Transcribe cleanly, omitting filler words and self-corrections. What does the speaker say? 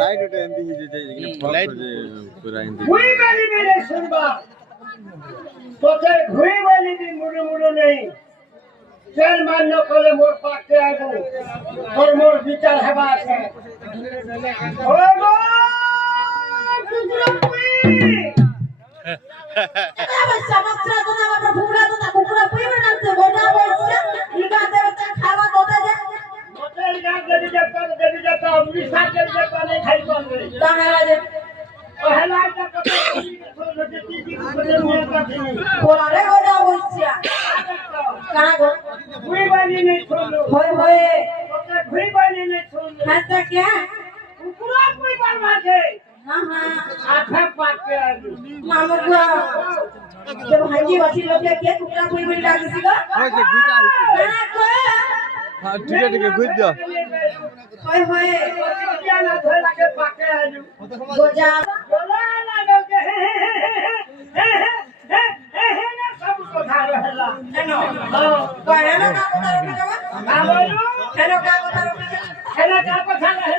light उठे MP light पूरा इंदी हुई वाली मेरे सुनबा तो के हुई वाली भी मुड़ो मुड़ो नहीं चल मानो कोले मोर पाके आगो और मोर विचार हवा से ओ गो कुकुरपुई এটা সমস্যা তো না আমরা ভুগলা তো না কুকুরা পুই বানাতে গোটা বলছে ইগা দেবতা খাওয়া গোটা দে होटल जा देवी जाता अपनी साथ चल जाता नहीं खाई पावे তাহলে যে पहला का छोड़ देती थी बदल में का थी কোলারে গোটা বলছে কানা গো हुई वाली नहीं छोड़ो হয় হয় ओके हुई वाली नहीं छोड़ो হাতটা কে कुकुरपुई बनवा दे হ্যাঁ হ্যাঁ आधा पाके आगो মামু গো যে ভাঙ্গি বাসি লোকে কে কুকুরা পুই বলি লাগিছিল ओके गुटा কানা গো हां ठीक है गुड दो হয় হয় क्या ना थोड़ा के पाके आजू গোজা बोला ना लोगे ना सब को खा रहला কেন हां কয়না কা কথা রবে যাবা ना बोलू কেন কা কথা রবে যাবা खेला का पछा रहे